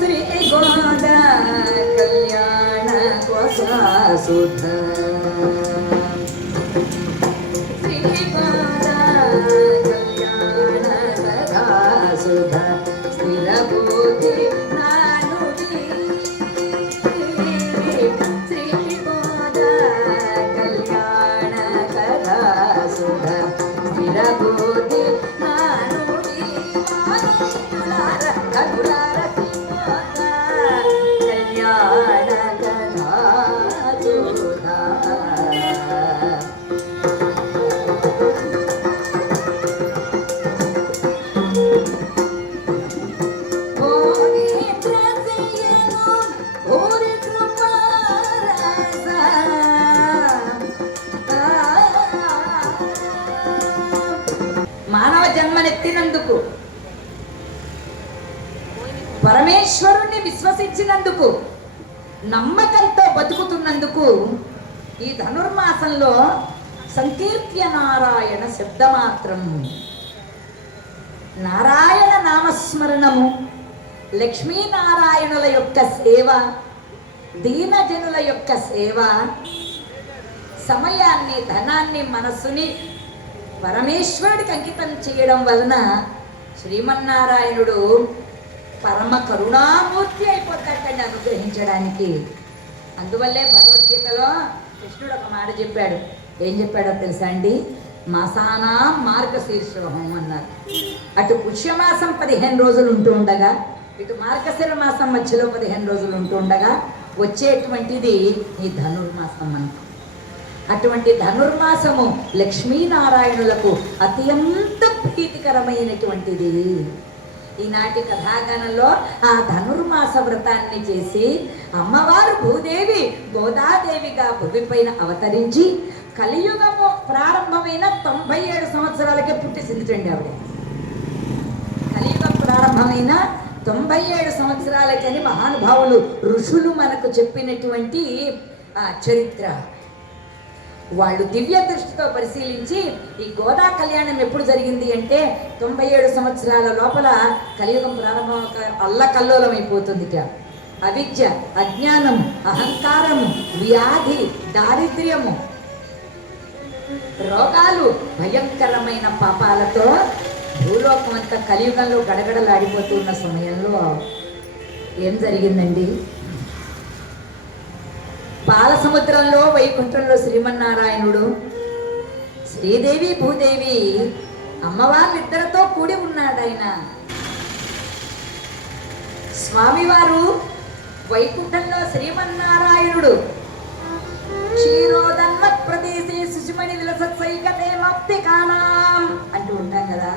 శ్రీ గోదా కళ్యాణ సుధ శ్రీ గోదా కళ్యాణ సుధ స్థిర బుద్ధి నానుడి శ్రీ గోదా కళ్యాణ సుధ స్థిర బుద్ధి నానుడి కరులార కళ్యాణ మానవ జన్మనెత్తినందుకు పరమేశ్వరుణ్ణి విశ్వసించినందుకు నమ్మకంతో బతుకుతున్నందుకు ఈ ధనుర్మాసంలో సంకీర్త్య నారాయణ శబ్దమాత్రం నారాయణ నామస్మరణము లక్ష్మీనారాయణుల యొక్క సేవ దీనజనుల యొక్క సేవ సమయాన్ని ధనాన్ని మనస్సుని పరమేశ్వరుడికి అంకితం చేయడం వలన శ్రీమన్నారాయణుడు పరమ కరుణామూర్తి అయిపోతాడండి అనుగ్రహించడానికి. అందువల్లే భగవద్గీతలో కృష్ణుడు ఒక మాట చెప్పాడు. ఏం చెప్పాడో తెలుసా అండి? మాసానా మార్గశీర్షోహం అన్నారు. అటు పుష్యమాసం 15 రోజులు ఉంటూ ఉండగా ఇటు మార్గశిర మాసం మధ్యలో 15 రోజులు ఉంటూ ఉండగా వచ్చేటువంటిది ఈ ధనుర్మాసం మనకు. అటువంటి ధనుర్మాసము లక్ష్మీనారాయణులకు అత్యంత ప్రీతికరమైనటువంటిది. ఈనాటి కథాగణంలో ఆ ధనుర్మాస వ్రతాన్ని చేసి అమ్మవారు భూదేవి గోదాదేవిగా భూమిపైన అవతరించి కలియుగము ప్రారంభమైన 97 సంవత్సరాలకే పుట్టేసిందిటండి ఆవిడ. కలియుగం ప్రారంభమైన 97 సంవత్సరాలకని మహానుభావులు ఋషులు మనకు చెప్పినటువంటి చరిత్ర. వాళ్ళు దివ్య దృష్టితో పరిశీలించి ఈ గోదా కళ్యాణం ఎప్పుడు జరిగింది అంటే 97 సంవత్సరాల లోపల కలియుగం ప్రారంభం అల్లకల్లోలం అయిపోతుందిట. అవిద్య, అజ్ఞానము, అహంకారము, వ్యాధి, దారిద్ర్యము, రోగాలు, భయంకరమైన పాపాలతో భూలోకం అంతా కలియుగంలో గడగడలాడిపోతున్న సమయంలో ఏం జరిగిందండి? పాలసముద్రంలో వైకుంఠంలో శ్రీమన్నారాయణుడు శ్రీదేవి భూదేవి అమ్మవారిద్దరితో కూడి ఉన్నాడు. ఆయన స్వామివారు వైకుంఠంలో శ్రీమన్నారాయణుడు క్షీరోదన్మ ప్రదేశే శిశుమణి విలసైకతే మప్తికానాం అంటూ ఉంటాం కదా.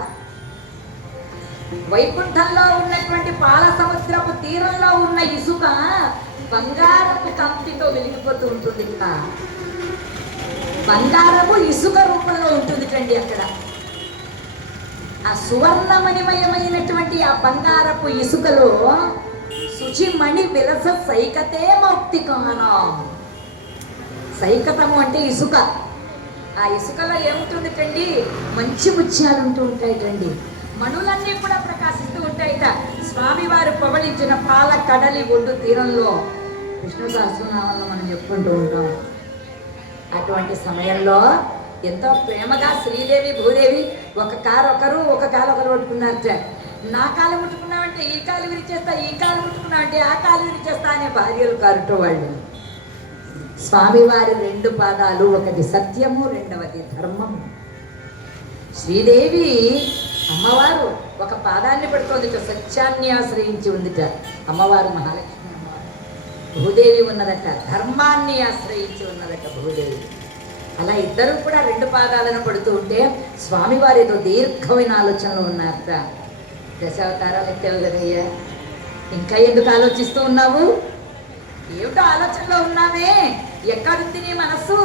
వైకుంఠంలో ఉన్నటువంటి పాల సముద్రపు తీరంలో ఉన్న ఇసుక బంగారపు కాంతితో వెలిగిపోతూ ఉంటుంది. బంగారపు ఇసుక రూపంలో ఉంటుంది కండి. అక్కడ ఆ సువర్ణమణిమయమైనటువంటి ఆ బంగారపు ఇసుకలో శుచిమణి విలస సైకతే మౌక్తికానం. సైకతము అంటే ఇసుక. ఆ ఇసుకలో ఏముంటుంది కండి? మంచి ముత్యాలు ఉంటూ ఉంటాయిటండి. మణులన్నీ కూడా ప్రకాశిస్తూ ఉంటాయిట. స్వామివారు పవళించిన పాల కడలి ఒడ్డు తీరంలో విష్ణు సహస్రనామంలో మనం చెప్పుకుంటూ ఉంటాం. అటువంటి సమయంలో ఎంతో ప్రేమగా శ్రీదేవి భూదేవి ఒక కాలు ఒకరు పట్టుకున్నారట. నా కాలు ముట్టుకున్నామంటే ఈ కాలు విరిచేస్తా, ఈ కాలు ముట్టుకున్నామంటే ఆ కాలు విరిచేస్తా అనే భార్యలు కారుట వాళ్ళు. స్వామివారి 2 పాదాలు, ఒకటి సత్యము, రెండవది ధర్మము. శ్రీదేవి అమ్మవారు ఒక పాదాన్ని పడుతోందిట, సత్యాన్ని ఆశ్రయించి ఉందిట అమ్మవారు మహాలక్ష్మి. భూదేవి ఉన్నదట, ధర్మాన్ని ఆశ్రయించి ఉన్నదట భూదేవి. అలా ఇద్దరు కూడా 2 పాదాలను పడుతూ ఉంటే స్వామివారు ఏదో దీర్ఘమైన ఆలోచనలో ఉన్నారట. దశావతారాలు ఎత్తావు కదయ్యా, ఇంకా ఎందుకు ఆలోచిస్తూ ఉన్నావు? ఏమిటో ఆలోచనలో ఉన్నావే, ఎక్కడుంది నీ మనస్సు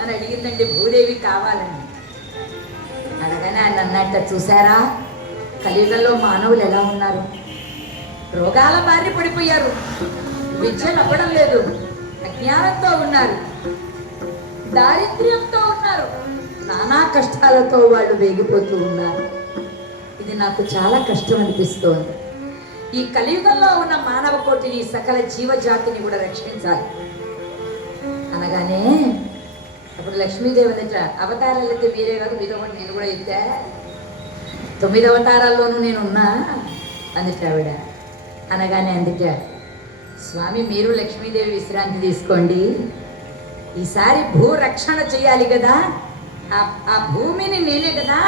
అని అడిగిందండి భూదేవి కావాలని. అనగానే ఆయన అన్నట్ట, చూసారా కలియుగంలో మానవులు ఎలా ఉన్నారు? రోగాల బారి పడిపోయారు, విద్యలు అవ్వడం లేదు, అజ్ఞానంతో ఉన్నారు, దారిద్ర్యంతో ఉన్నారు, నానా కష్టాలతో వాళ్ళు వేగిపోతూ ఉన్నారు. ఇది నాకు చాలా కష్టం అనిపిస్తోంది. ఈ కలియుగంలో ఉన్న మానవ కోటిని సకల జీవజాతిని కూడా రక్షించాలి అనగానే అప్పుడు లక్ష్మీదేవి అందట అవతారాలు అయితే మీరే కాదు మీతో పాటు నేను కూడా ఎత్తా 9 అవతారాల్లోనూ నేను ఉన్నా అందుట ఆవిడ. అనగానే అందుట స్వామి మీరు లక్ష్మీదేవి విశ్రాంతి తీసుకోండి, ఈసారి భూ రక్షణ చేయాలి కదా, ఆ భూమిని నేనే కదా,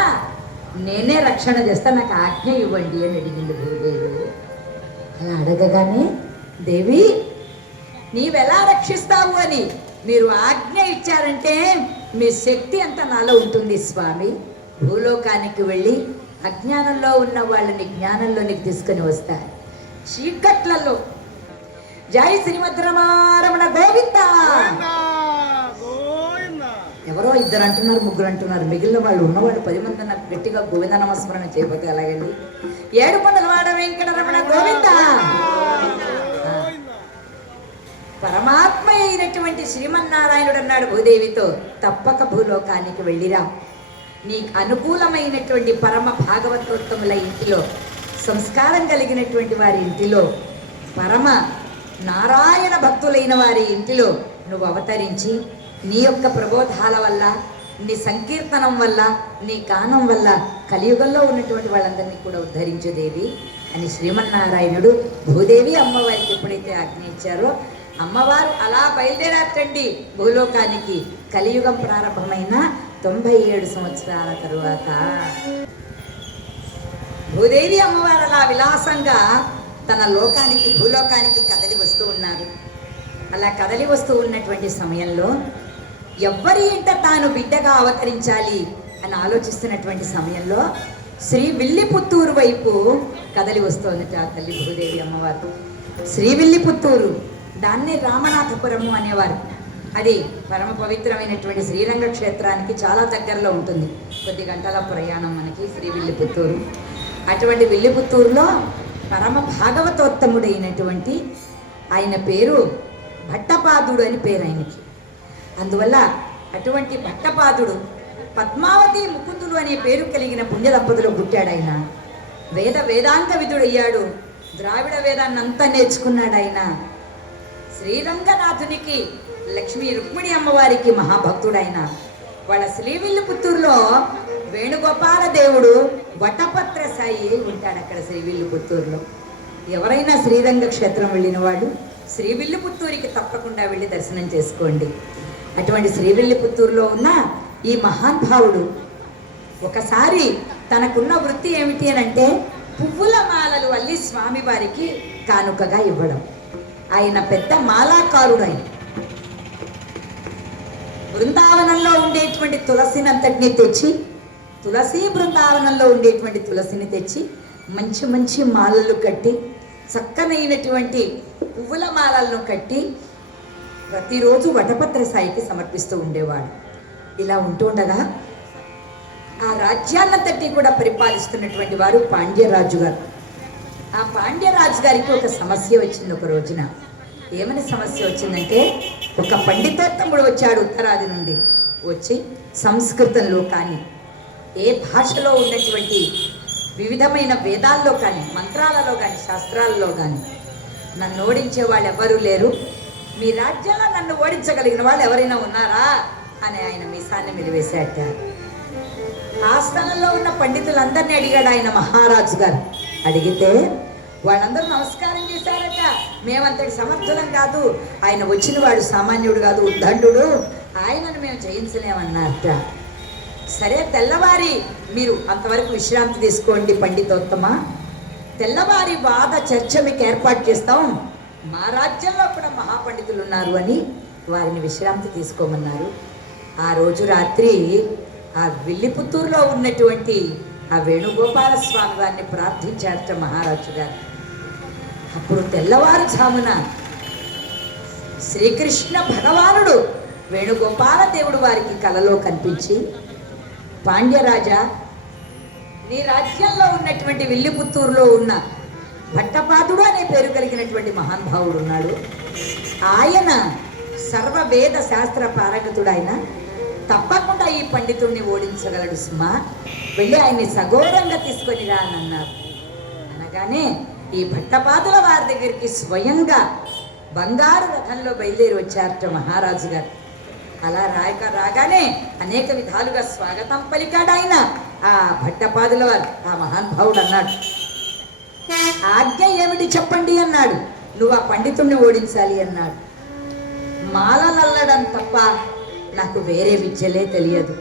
నేనే రక్షణ చేస్తా, నాకు ఆజ్ఞ ఇవ్వండి అని అడిగింది భూదేవి. అలా అడగగానే దేవి నీవెలా రక్షిస్తావు అని మీరు ఆజ్ఞ ఇచ్చారంటే మీ శక్తి అంతా నాలో ఉంటుంది స్వామి. భూలోకానికి వెళ్ళి అజ్ఞానంలో ఉన్న వాళ్ళని జ్ఞానంలోనికి తీసుకొని వస్తా. చీకట్లలో జై శ్రీమద్రమారమణ గోవింద. ఎవరో 2 అంటున్నారు, 3 అంటున్నారు, మిగిలిన వాళ్ళు ఉన్నవాళ్ళు 10 మంది నాకు గట్టిగా గోవింద నామస్మరణ చేయకపోతే అలాగండి. 7 కొండలవాడ వెంకటరమణ గోవింద. పరమాత్మ అయినటువంటి శ్రీమన్నారాయణుడు అన్నాడు భూదేవితో, తప్పక భూలోకానికి వెళ్ళిరా, నీకు అనుకూలమైనటువంటి పరమ భాగవతోత్తముల ఇంటిలో, సంస్కారం కలిగినటువంటి వారి ఇంటిలో, పరమ నారాయణ భక్తులైన వారి ఇంటిలో నువ్వు అవతరించి నీ యొక్క ప్రబోధాల వల్ల, నీ సంకీర్తనం వల్ల, నీ గానం వల్ల కలియుగంలో ఉన్నటువంటి వాళ్ళందరినీ కూడా ఉద్ధరించు దేవి అని శ్రీమన్నారాయణుడు భూదేవి అమ్మవారికి ఎప్పుడైతే ఆజ్ఞ ఇచ్చారో అమ్మవారు అలా బయలుదేరారండి భూలోకానికి. కలియుగం ప్రారంభమైన 97 సంవత్సరాల తరువాత భూదేవి అమ్మవారు అలా విలాసంగా తన లోకానికి భూలోకానికి కదలి వస్తూ ఉన్నారు. అలా కదలి వస్తూ ఉన్నటువంటి సమయంలో ఎవ్వరి ఇంట తాను బిడ్డగా అవతరించాలి అని ఆలోచిస్తున్నటువంటి సమయంలో శ్రీవిల్లిపుత్తూరు వైపు కదలి వస్తోంది ఆ తల్లి భూదేవి అమ్మవారు. శ్రీవిల్లిపుత్తూరు, దాన్ని రామనాథపురము అనేవారు. అది పరమ పవిత్రమైనటువంటి శ్రీరంగ క్షేత్రానికి చాలా దగ్గరలో ఉంటుంది, కొద్ది గంటల ప్రయాణం మనకి శ్రీవిల్లిపుత్తూరు. అటువంటి విల్లిపుత్తూరులో పరమ భాగవతోత్తముడైనటువంటి ఆయన పేరు భట్టపాదుడు అని పేరు ఆయనకి. అందువల్ల అటువంటి భట్టపాదుడు పద్మావతి ముకుందుడు అనే పేరు కలిగిన పుణ్య దంపతులు పుట్టాడు. ఆయన వేదాంత విధుడయ్యాడు, ద్రావిడ వేదాన్ని అంతా నేర్చుకున్నాడు. ఆయన శ్రీరంగనాథునికి లక్ష్మీ రుక్మిణి అమ్మవారికి మహాభక్తుడైన. వాళ్ళ శ్రీవిల్లిపుత్తూరులో వేణుగోపాల దేవుడు వటపత్ర సాయి ఉంటాడు అక్కడ శ్రీవిల్లిపుత్తూరులో. ఎవరైనా శ్రీరంగ క్షేత్రం వెళ్ళిన వాళ్ళు శ్రీవిల్లిపుత్తూరికి తప్పకుండా వెళ్ళి దర్శనం చేసుకోండి. అటువంటి శ్రీవిల్లిపుత్తూరులో ఉన్న ఈ మహానుభావుడు ఒకసారి తనకున్న వృత్తి ఏమిటి అని అంటే పువ్వుల మాలలు అల్లి స్వామివారికి కానుకగా ఇవ్వడం. ఆయన పెద్ద మాలాకారుడు. ఆయన బృందావనంలో ఉండేటువంటి తులసినంతటిని తెచ్చి, తులసి బృందావనంలో ఉండేటువంటి తులసిని తెచ్చి మంచి మంచి మాలలు కట్టి, చక్కనైనటువంటి పువ్వుల మాలలను కట్టి ప్రతిరోజు వటపత్ర సాయికి సమర్పిస్తూ ఉండేవాడు. ఇలా ఉంటుండగా ఆ రాజ్యాన్నంతటి కూడా పరిపాలిస్తున్నటువంటి వారు పాండ్యరాజు గారు. ఆ పాండ్యరాజు గారికి ఒక సమస్య వచ్చింది ఒక రోజున. ఏమని సమస్య వచ్చిందంటే, ఒక పండితోత్తముడు వచ్చాడు ఉత్తరాది నుండి. వచ్చి సంస్కృతంలో కానీ ఏ భాషలో ఉన్నటువంటి వివిధమైన వేదాల్లో కానీ మంత్రాలలో కానీ శాస్త్రాలలో కానీ నన్ను ఓడించే వాళ్ళు ఎవరూ లేరు, మీ రాజ్యంలో నన్ను ఓడించగలిగిన వాళ్ళు ఎవరైనా ఉన్నారా అని ఆయన మీసాన్ని మిలివేశాట. ఆ స్థలంలో ఉన్న పండితులందరినీ అడిగాడు ఆయన మహారాజు గారు. అడిగితే వాళ్ళందరూ నమస్కారం చేశారట. మేమంతటి సమర్థులం కాదు, ఆయన వచ్చిన వాడు సామాన్యుడు కాదు, ఉద్దండు, ఆయనను మేము జయించలేమన్నారట. సరే తెల్లవారి మీరు అంతవరకు విశ్రాంతి తీసుకోండి పండితోత్తమ, తెల్లవారి వాద చర్చ మీకు ఏర్పాటు చేస్తాం, మా రాజ్యంలో కూడా మహాపండితులు ఉన్నారు అని వారిని విశ్రాంతి తీసుకోమన్నారు. ఆ రోజు రాత్రి ఆ విల్లిపుత్తూరులో ఉన్నటువంటి ఆ వేణుగోపాల స్వామి వారిని ప్రార్థించారట మహారాజు గారు. అప్పుడు తెల్లవారుజామున శ్రీకృష్ణ భగవానుడు వేణుగోపాల దేవుడు వారికి కలలో కనిపించి, పాండ్యరాజా, నీ రాజ్యంలో ఉన్నటువంటి విల్లిపుత్తూరులో ఉన్న భట్టపాదుడు అనే పేరు కలిగినటువంటి మహానుభావుడు ఉన్నాడు. ఆయన సర్వవేద శాస్త్ర పారగతుడు. ఆయన తప్పకుండా ఈ పండితుడిని ఓడించగలడు సుమా, వెళ్ళి ఆయన్ని సగౌరవంగా తీసుకొని రా అని అన్నారు. అనగానే ఈ భట్టపాదుల వారి దగ్గరికి స్వయంగా బంగారు రథంలో బయలుదేరి వచ్చారట మహారాజు గారు. అలా రాగానే అనేక విధాలుగా స్వాగతం పలికాడు ఆయన. ఆ భట్టపాదుల వారు ఆ మహానుభావుడు అన్నాడు, ఆజ్ఞ ఏమిటి చెప్పండి అన్నాడు. నువ్వు ఆ పండితుణ్ణి ఓడించాలి అన్నాడు. మాలలల్లడం తప్ప నాకు వేరే విద్యలే తెలియదు.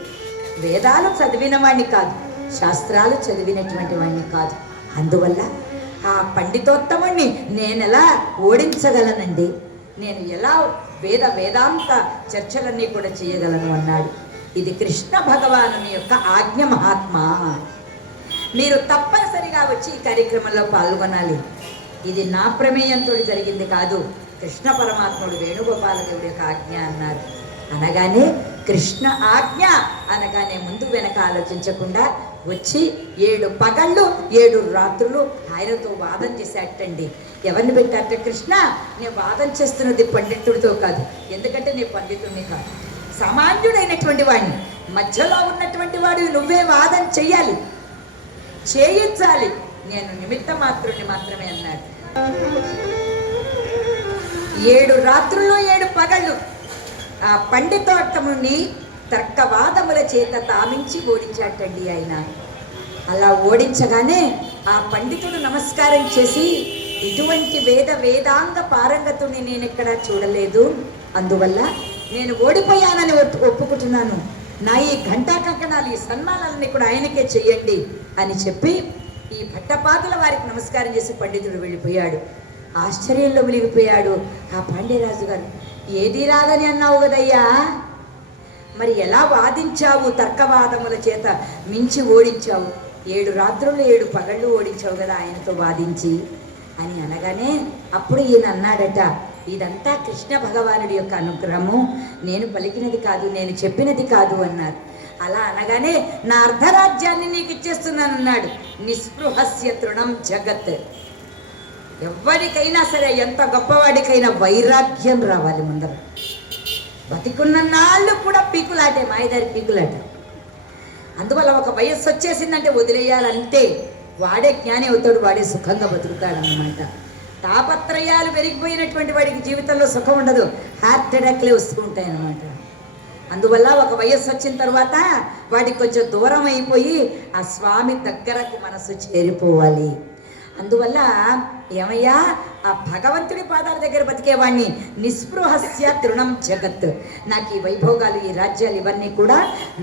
వేదాలు చదివిన వాణ్ణి కాదు, శాస్త్రాలు చదివినటువంటి వాణ్ణి కాదు. అందువల్ల ఆ పండితోత్తముణ్ణి నేనెలా ఓడించగలనండి? నేను ఎలా వేదాంత చర్చలన్నీ కూడా చేయగలను అన్నాడు. ఇది కృష్ణ భగవానుని యొక్క ఆజ్ఞ మహాత్మా. మీరు తప్పనిసరిగా వచ్చి ఈ కార్యక్రమంలో పాల్గొనాలి. ఇది నా ప్రమేయంతో జరిగింది కాదు, కృష్ణ పరమాత్ముడు వేణుగోపాలదేవుడి యొక్క ఆజ్ఞ అన్నారు. అనగానే కృష్ణ ఆజ్ఞ అనగానే ముందు వెనక ఆలోచించకుండా వచ్చి 7 పగళ్ళు 7 రాత్రులు ఆయనతో వాదం చేసేటండి. ఎవరిని పెట్టారట? కృష్ణ, నేను వాదం చేస్తున్నది పండితుడితో కాదు, ఎందుకంటే నేను పండితుడిని కాదు, సామాన్యుడైనటువంటి వాడిని. మధ్యలో ఉన్నటువంటి వాడు నువ్వే వాదం చెయ్యాలి, చేయించాలి, నేను నిమిత్త మాత్రుడిని మాత్రమే అన్నాడు. 7 రాత్రులు 7 పగళ్ళు ఆ పండితోత్తముని తర్కవాదముల చేత తామించి ఓడించాటండి ఆయన. అలా ఓడించగానే ఆ పండితుడు నమస్కారం చేసి, ఇటువంటి వేదాంగ పారంగతుని నేను ఎక్కడా చూడలేదు, అందువల్ల నేను ఓడిపోయానని ఒప్పుకుంటున్నాను. నా ఈ ఘంటా కంకణాలు, ఈ సన్మానాలన్నీ కూడా ఆయనకే చెయ్యండి అని చెప్పి ఈ భట్టపాదుల వారికి నమస్కారం చేసి పండితుడు వెళ్ళిపోయాడు. ఆశ్చర్యంలో వెలిగిపోయాడు ఆ పాండ్యరాజు గారు. ఏది రాదని అన్నావు కదయ్యా, మరి ఎలా వాదించావు? తర్కవాదముల చేత మించి ఓడించావు. 7 రాత్రులు 7 పగళ్ళు ఓడించావు కదా ఆయనతో వాదించి అని అనగానే అప్పుడు ఈయన అన్నాడట, ఇదంతా కృష్ణ భగవానుడి యొక్క అనుగ్రహము, నేను పలికినది కాదు, నేను చెప్పినది కాదు అన్నారు. అలా అనగానే నా అర్ధరాజ్యాన్ని నీకు ఇచ్చేస్తున్నానన్నాడు. నిస్పృహస్య తృణం జగత్. ఎవరికైనా సరే, ఎంత గొప్పవాడికైనా వైరాగ్యం రావాలి ముందర. బతికున్న నాళ్ళు కూడా పీకులాటే, మాయదారి పీకులాట. అందువల్ల ఒక వయస్సు వచ్చేసిందంటే వదిలేయాలంటే వాడే జ్ఞాని అవుతాడు, వాడే సుఖంగా బతుకుతాడు అన్నమాట. తాపత్రయాలు పెరిగిపోయినటువంటి వాడికి జీవితంలో సుఖం ఉండదు, హార్ట్ అటాక్లే వస్తూ ఉంటాయి అన్నమాట. అందువల్ల ఒక వయస్సు వచ్చిన తర్వాత వాడికి కొంచెం దూరం అయిపోయి ఆ స్వామి దగ్గరకు మనసు చేరిపోవాలి. అందువల్ల ఏమయ్యా, ఆ భగవంతుడి పాదాల దగ్గర బతికేవాడిని నిస్పృహస్య తృణం జగత్. నాకు ఈ వైభోగాలు, ఈ రాజ్యాలు ఇవన్నీ కూడా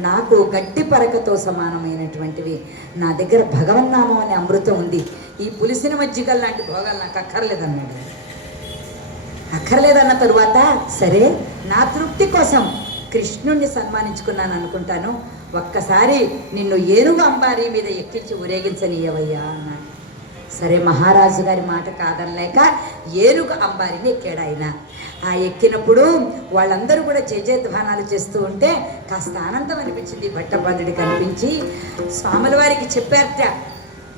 నాకు గట్టి పరకతో సమానమైనటువంటివి. నా దగ్గర భగవన్నామం అనే అమృతం ఉంది. ఈ పులిసిన మజ్జిగల్ లాంటి భోగాలు నాకు అక్కర్లేదన్నాడు. అక్కర్లేదన్న తరువాత సరే, నా తృప్తి కోసం కృష్ణుణ్ణి సన్మానించుకున్నాను అనుకుంటాను, ఒక్కసారి నిన్ను ఏనుగు అంబారీ మీద ఎక్కించి ఊరేగించనీయవయ్యా అన్నాడు. సరే, మహారాజు గారి మాట కాదనలేక ఏనుగు అంబారిని ఎక్కాడు ఆయన. ఆ ఎక్కినప్పుడు వాళ్ళందరూ కూడా జయజయధ్వానాలు చేస్తూ ఉంటే కాస్త ఆనందం అనిపించింది భట్టపాదుడికి. కనిపించి స్వాముల వారికి చెప్పారట,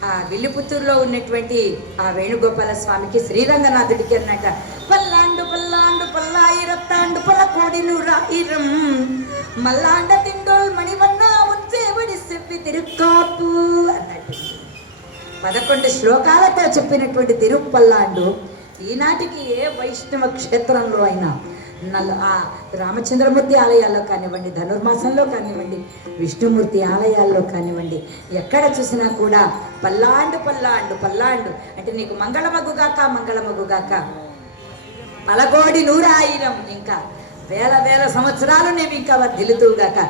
ఆ విల్లిపుత్తూరులో ఉన్నటువంటి ఆ వేణుగోపాల స్వామికి, శ్రీరంగనాథుడికి అన్నట, పల్లాండు పల్లాండు పల్లాయిరత్తాండు పలకోడి నూరాయిరం మల్లాండ తిండోల్ మణివన్న ఉంచేవడి సెవ్వి తిరుక్కాపు అన్నట్టు 11 శ్లోకాలతో చెప్పినటువంటి తిరుపల్లాండు ఈనాటికి ఏ వైష్ణవ క్షేత్రంలో అయినా, ఆ రామచంద్రమూర్తి ఆలయాల్లో కానివ్వండి, ధనుర్మాసంలో కానివ్వండి, విష్ణుమూర్తి ఆలయాల్లో కానివ్వండి, ఎక్కడ చూసినా కూడా పల్లాండు పల్లాండు పల్లాండు అంటే నీకు మంగళమగుగాక మంగళమగుగాక, పలగోడి నూరాయిరం, ఇంకా వేల వేల సంవత్సరాలు నేను ఇంకా వర్ధిల్లుతూగాక.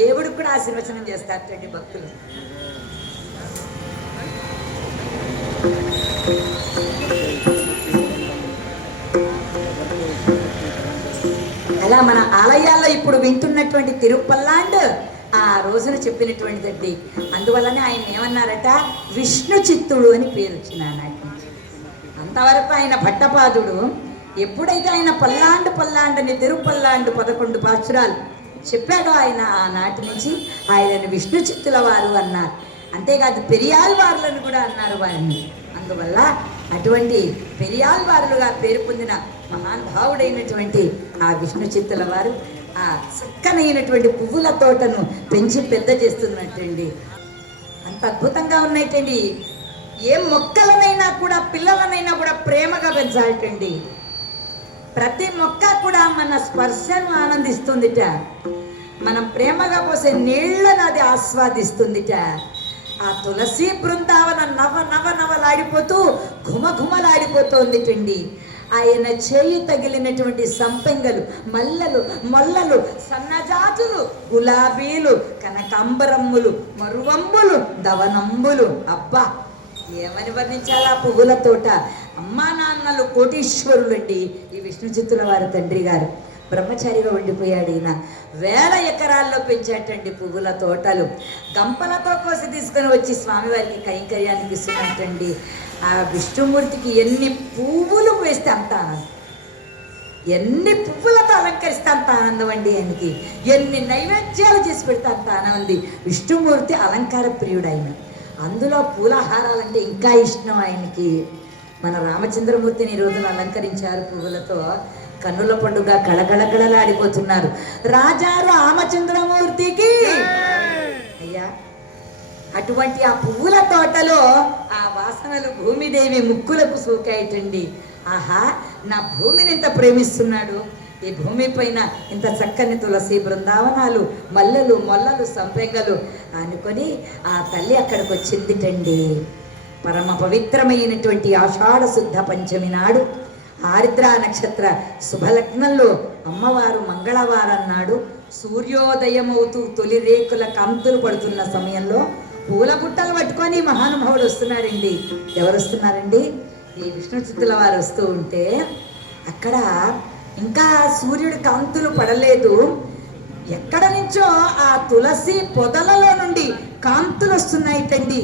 దేవుడికి కూడా ఆశీర్వచనం చేస్తారండి భక్తులు. అలా మన ఆలయాల్లో ఇప్పుడు వింటున్నటువంటి తిరుపల్లాండ్ ఆ రోజున చెప్పినటువంటిదండి. అందువల్లనే ఆయన ఏమన్నారట, విష్ణు చిత్తుడు అని పేరు వచ్చిన ఆనాటి నుంచి. అంతవరకు ఆయన భట్టపాదుడు ఎప్పుడైతే ఆయన పల్లాండు అని తిరుపల్లాండు 11 పాశురాలు చెప్పాడో ఆయన, ఆనాటి నుంచి ఆయనను విష్ణు చిత్తుల వారు అన్నారు. అంతేకాదు పెరియాల్వార్లను కూడా అన్నారు వారిని. అందువల్ల అటువంటి పెరియాల్వారులుగా పేరు పొందిన మహానుభావుడైనటువంటి ఆ విష్ణు చిత్తుల వారు ఆ చక్కనైనటువంటి పువ్వుల తోటను పెంచి పెద్ద చేస్తున్నట్టండి. అంత అద్భుతంగా ఉన్నట్టండి ఏ మొక్కలనైనా కూడా పిల్లలనైనా కూడా ప్రేమగా పెంచాలటండి. ప్రతి మొక్క కూడా మన స్పర్శను ఆనందిస్తుందిట, మనం ప్రేమగా పోసే నీళ్లను అది ఆస్వాదిస్తుందిట. ఆ తులసి బృందావన నవ నవ నవలాడిపోతూ ఘుమఘుమలాడిపోతుందిటండి. ఆయన చేయి తగిలినటువంటి సంపెంగలు, మల్లెలు, మొల్లలు, సన్నజాజులు, గులాబీలు, కనకాంబరమ్ములు, మరువంబులు, దవనంబులు, అబ్బా ఏమని వర్ణించాలా పువ్వుల తోట. అమ్మా నాన్నలు కోటీశ్వరులండి. ఈ విష్ణు చిత్తుల వారి తండ్రి గారు బ్రహ్మచారిగా ఉండిపోయాడు. ఈయన 1000 ఎకరాల్లో పెంచాటండి పువ్వుల తోటలు. గంపలతో కోసి తీసుకొని వచ్చి స్వామివారికి కైంకర్యానికి ఇస్తున్నట్టండి. ఆ విష్ణుమూర్తికి ఎన్ని పువ్వులు వేస్తే అంత ఆనందం, ఎన్ని పువ్వులతో అలంకరిస్తే అంత ఆనందం అండి. ఆయనకి ఎన్ని నైవేద్యాలు చేసి పెడితే అంత ఆనందం. విష్ణుమూర్తి అలంకార ప్రియుడు ఆయన. అందులో పూలహారాలంటే ఇంకా ఇష్టం ఆయనకి. మన రామచంద్రమూర్తిని ఈ రోజున అలంకరించారు పువ్వులతో. కన్నుల పండుగ కళకళకళలాడిపోతున్నారు. రాజా రామచంద్రమూర్తికి అయ్యా. అటువంటి ఆ పువ్వుల తోటలో ఆ వాసనలు భూమిదేవి ముక్కులకు సోకాయటండి. ఆహా, నా భూమిని ఇంత ప్రేమిస్తున్నాడు, ఈ భూమి పైన ఇంత చక్కని తులసి బృందావనాలు, మల్లెలు, మొల్లలు, సంపెంగలు అనుకొని ఆ తల్లి అక్కడికి వచ్చిందిటండి. పరమ పవిత్రమైనటువంటి ఆషాఢ శుద్ధ పంచమి నాడు ఆరిద్ర నక్షత్ర శుభలగ్నంలో అమ్మవారు మంగళవారం నాడు సూర్యోదయమవుతూ తొలి రేకుల కాంతులు పడుతున్న సమయంలో పూల బుట్టలు పట్టుకొని మహానుభావుడు వస్తున్నారండి. ఎవరు వస్తున్నారండి? ఈ విష్ణు చిత్తుల వారు వస్తూ ఉంటే అక్కడ ఇంకా సూర్యుడి కాంతులు పడలేదు. ఎక్కడ నుంచో ఆ తులసి పొదలలో నుండి కాంతులు వస్తున్నాయిటండి,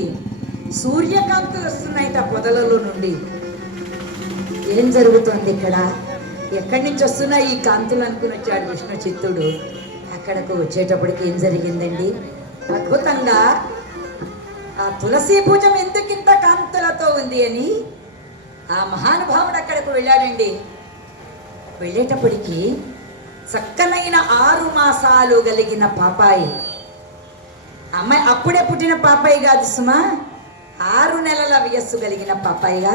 సూర్యకాంతులు వస్తున్నాయిట పొదలలో నుండి. ఏం జరుగుతుంది ఇక్కడ? ఎక్కడి నుంచి వస్తున్నాయి ఈ కాంతులు అనుకుని వచ్చాడు విష్ణు చిత్తుడు. అక్కడకు వచ్చేటప్పటికి ఏం జరిగిందండి? అద్భుతంగా ఆ తులసి పూజం ఎందుకింత కాంతులతో ఉంది అని ఆ మహానుభావుడు అక్కడకు వెళ్ళాడండి. వెళ్ళేటప్పటికి చక్కనైన 6 మాసాలు కలిగిన పాపాయి, అమ్మాయి అప్పుడే పుట్టిన పాపాయి కాదు సుమా, 6 నెలల వయస్సు కలిగిన పాపాయిగా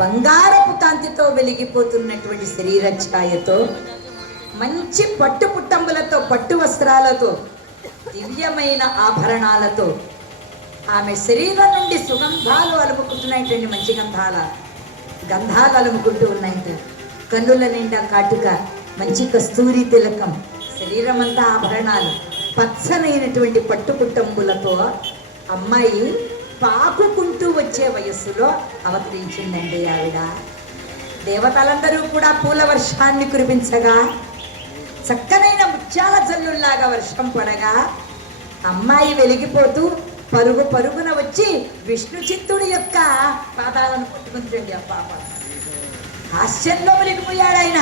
బంగారపు కాంతితో వెలిగిపోతున్నటువంటి శరీర ఛాయతో, మంచి పట్టు పుట్టంబులతో, పట్టు వస్త్రాలతో, దివ్యమైన ఆభరణాలతో ఆమె శరీరం నుండి సుగంధాలు అలుముకుంటున్నాయిటండి. మంచి గంధాలు అలుముకుంటూ ఉన్నాయిట. కన్నుల నిండా కాటుక, మంచి కస్తూరి తిలకం, శరీరం అంతా ఆభరణాలు, పచ్చనైనటువంటి పట్టు పుట్టంబులతో అమ్మాయి పాకుకుంటూ వచ్చే వయస్సులో అవతరించిందండి ఆవిడ. దేవతలందరూ కూడా పూల వర్షాన్ని కురిపించగా, చక్కనైన ముత్యాల జల్లుల్లాగా వర్షం పడగా, అమ్మాయి వెలిగిపోతూ పరుగు పరుగున వచ్చి విష్ణు చిత్తుడి యొక్క పాదాలను పట్టుకుంటుంది. ఆ పాప హాస్యంలో వెలిగిపోయాడు ఆయన.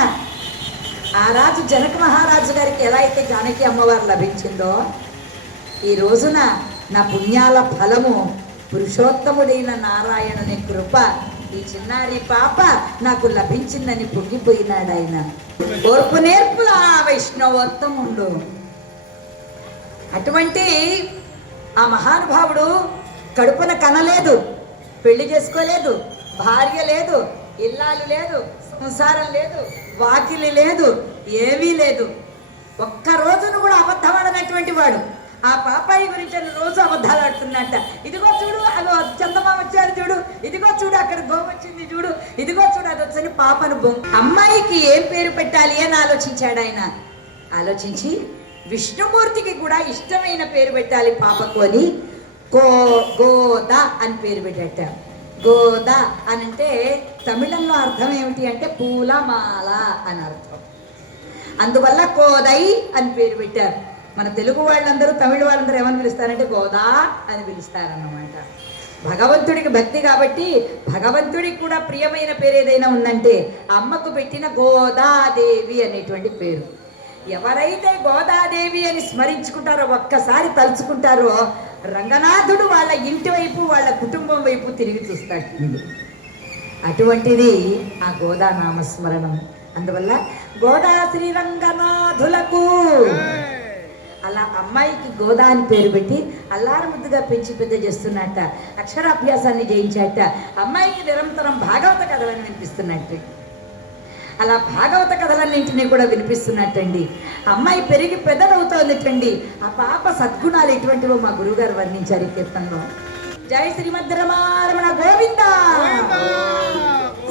ఆ రాజు జనక మహారాజు గారికి ఎలా అయితే జానకి అమ్మవారు లభించిందో, ఈ రోజున నా పుణ్యాల ఫలము పురుషోత్తముడైన నారాయణుని కృప, ఈ చిన్నారి పాప నాకు లభించిందని పొంగిపోయినాడు ఆయన. ఓర్పు నేర్పుల వైష్ణవోత్తముండు. అటువంటి ఆ మహానుభావుడు కడుపున కనలేదు, పెళ్లి చేసుకోలేదు, భార్య లేదు, ఇల్లాలు లేదు, సంసారం లేదు, వాకిలి లేదు, ఏమీ లేదు. ఒక్క రోజును కూడా అబద్ధం ఆడనటువంటి వాడు. ఆ పాపాయి గురించి రోజు అబద్ధాలు ఆడుతున్నట్ట. ఇదిగో చూడు, అదో చందమామ వచ్చారు చూడు, ఇదిగో చూడు అక్కడ గోవు వచ్చింది చూడు, ఇదిగో చూడు అది వచ్చని పాపను అమ్మాయికి ఏం పేరు పెట్టాలి అని ఆలోచించాడు ఆయన. ఆలోచించి విష్ణుమూర్తికి కూడా ఇష్టమైన పేరు పెట్టాలి పాపకు అని గోద అని పేరు పెట్టాట. గోద అని అంటే తమిళంలో అర్థం ఏమిటి అంటే పూలమాల అని అర్థం. అందువల్ల కోదై అని పేరు పెట్టారు. మన తెలుగు వాళ్ళందరూ తమిళ వాళ్ళందరూ ఏమని పిలుస్తారంటే గోదా అని పిలుస్తారన్నమాట. భగవంతుడికి భక్తి కాబట్టి భగవంతుడికి కూడా ప్రియమైన పేరు ఏదైనా ఉందంటే అమ్మకు పెట్టిన గోదాదేవి అనేటువంటి పేరు. ఎవరైతే గోదాదేవి అని స్మరించుకుంటారో, ఒక్కసారి తలుచుకుంటారో, రంగనాథుడు వాళ్ళ ఇంటి వైపు వాళ్ళ కుటుంబం వైపు తిరిగి చూస్తాడు. అటువంటిది ఆ గోదా నామస్మరణం. అందువల్ల గోదా శ్రీరంగనాథులకు అలా అమ్మాయికి గోదా అని పేరు పెట్టి అల్లారు ముద్దుగా పెంచి పెద్ద చేస్తున్నట్ట, అక్షరాభ్యాసాన్ని చేయించాట, అమ్మాయికి నిరంతరం భాగవత కథలను వినిపిస్తున్నట్టు. అలా భాగవత కథలన్నింటినీ కూడా వినిపిస్తున్నట్టండి. అమ్మాయి పెరిగి పెద్దదవుతోందిటండి. ఆ పాప సద్గుణాలు ఎటువంటివో మా గురువుగారు వర్ణించారు ఈ కీర్తనలో. జై శ్రీమద్రమారమణ గోవింద.